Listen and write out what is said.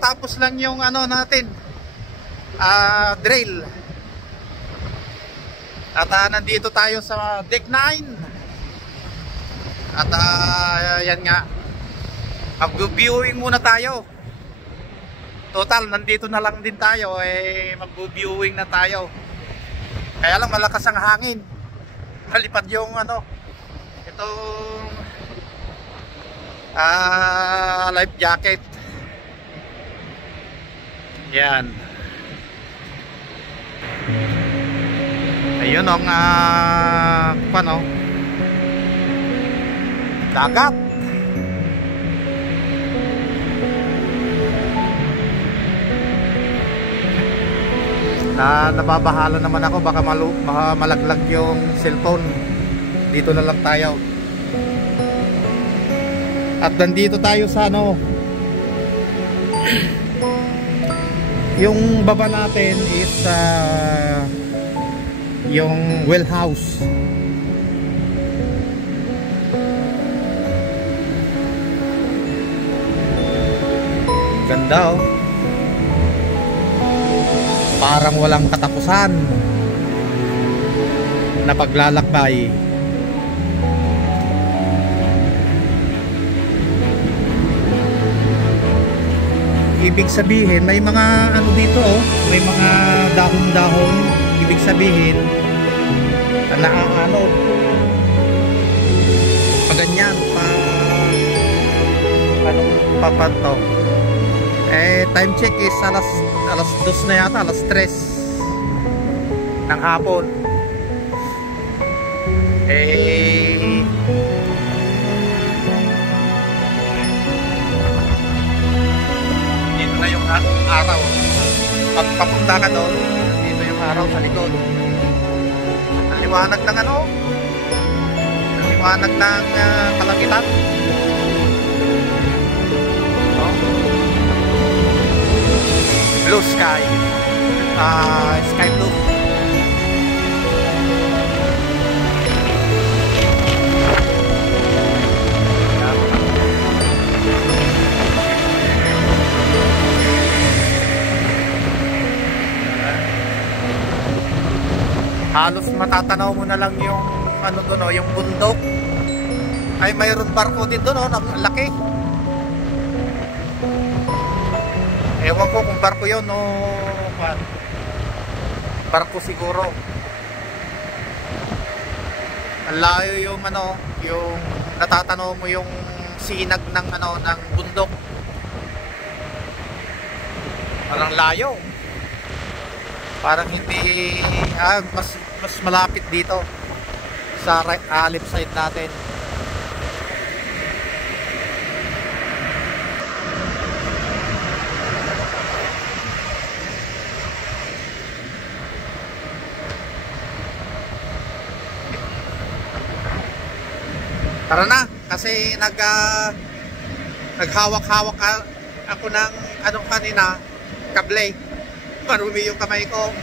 katatapos lang yung ano natin, drill. At nandito tayo sa deck 9. At yan nga, mag-viewing muna tayo. Total, nandito na lang din tayo, mag-viewing na tayo. Kaya lang malakas ang hangin. Malipad yung ano, itong life jacket. Yan. Ayun ang paano? Dagat. Nababahala naman ako, baka malaglag yung cellphone. Dito na lang tayo. At nandito tayo sa ano, yung baba natin is yung well house. Ganda oh. Parang walang katapusan na paglalakbay. Ibig sabihin may mga ano dito oh, may mga dahon-dahon. Ibig sabihin na ano pa ganyan pa anong papato. Time check is alas 2 na yata, alas 3 ng hapon. Dito na yung araw. Pag papunta ka doon, dito yung araw sa likod. Ang liwanag ng ano, ang liwanag ng kalangitan. Blue sky, sky blue. Halos matatanaw mo na lang yung ano doon, yung bundok. Ay mayroon barko din doon, ang laki. Ewan ko kung barko yun o barko siguro. Ang layo yung ano, yung natatanaw mo yung sinag ng ano, ng bundok. Parang layo. Parang hindi mas malapit dito sa left side natin. Tara na, kasi naghawak-hawak ako ng anong kanina, kable. Marumi yung kamay ko.